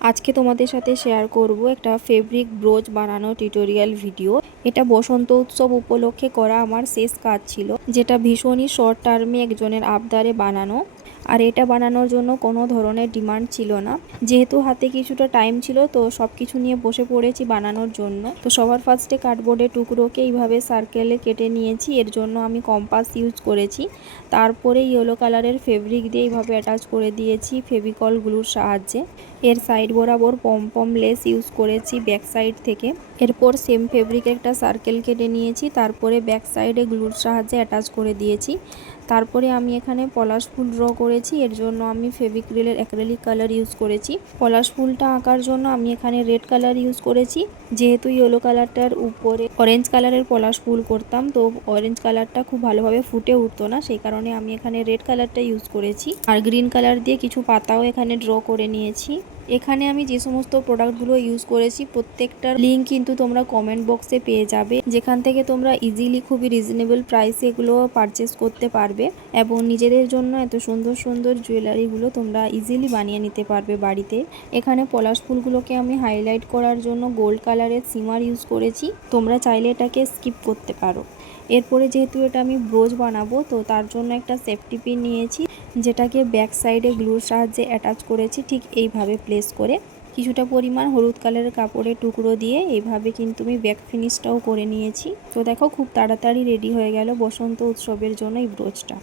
আজকে তোমাদের সাথে শেয়ার করব একটা ফেব্রিক ব্রোচ বানানো টিউটোরিয়াল ভিডিও। এটা বসন্ত উৎসব উপলক্ষে করা আমার শেষ কাজ ছিল, যেটা ভীষণই শর্ট টার্মে একজনের আবদারে বানানো। আর এটা বানানোর জন্য কোনো ধরনের ডিমান্ড ছিল না, যেহেতু হাতে কিছুটা টাইম ছিল তো সব কিছু নিয়ে বসে পড়েছি বানানোর জন্য। তো সবার ফার্স্টে কার্ডবোর্ডের টুকরোকে এইভাবে সার্কেলে কেটে নিয়েছি, এর জন্য আমি কম্পাস ইউজ করেছি। তারপরে ইয়েলো কালারের ফেব্রিক দিয়ে এইভাবে অ্যাটাচ করে দিয়েছি ফেভিকল গ্লুর সাহায্যে। এর সাইড বরাবর পম লেস ইউজ করেছি ব্যাক সাইড থেকে। এরপর সেম ফেব্রিক একটা সার্কেল কেটে নিয়েছি, তারপরে ব্যাক সাইডে গ্লুর সাহায্যে অ্যাটাচ করে দিয়েছি। তারপরে আমি এখানে পলাশ ফুল ড্র করেছি, এর জন্য আমি ফেভিক্রিলের অ্যাক্রিলিক কালার ইউজ করেছি। পলাশ ফুলটা আঁকার জন্য আমি এখানে রেড কালার ইউজ করেছি, যেহেতু ইয়েলো কালারটার উপরে অরেঞ্জ কালারের পলাশ ফুল করতাম, তো অরেঞ্জ কালারটা খুব ভালোভাবে ফুটে উঠতো না, সেই কারণে আমি এখানে রেড কালারটা ইউজ করেছি। আর গ্রিন কালার দিয়ে কিছু পাতাও এখানে ড্র করে নিয়েছি। এখানে আমি যে সমস্ত প্রোডাক্টগুলো ইউজ করেছি প্রত্যেকটার লিঙ্ক কিন্তু তোমরা কমেন্ট বক্সে পেয়ে যাবে, যেখান থেকে তোমরা ইজিলি খুবই রিজনেবল প্রাইসে এগুলো পারচেস করতে পারবে এবং নিজেদের জন্য এত সুন্দর সুন্দর জুয়েলারিগুলো তোমরা ইজিলি বানিয়ে নিতে পারবে বাড়িতে। এখানে পলাশ ফুলগুলোকে আমি হাইলাইট করার জন্য গোল্ড কালারের সিমার ইউজ করেছি, তোমরা চাইলে এটাকে স্কিপ করতে পারো। এরপরে যেহেতু এটা আমি ব্রোচ বানাবো, তো তার জন্য একটা সেফটি পিন নিয়েছি, যেটাকে ব্যাক সাইডে গ্লুর সাহায্যে অ্যাটাচ করেছি ঠিক এইভাবে প্লেস করে। কিছুটা পরিমাণ হলুদ কালারের কাপড়ের টুকরো দিয়ে এইভাবে কিন্তু আমি ব্যাক ফিনিশটাও করে নিয়েছি। তো দেখো খুব তাড়াতাড়ি রেডি হয়ে গেল বসন্ত উৎসবের জন্য এই ব্রোচটা।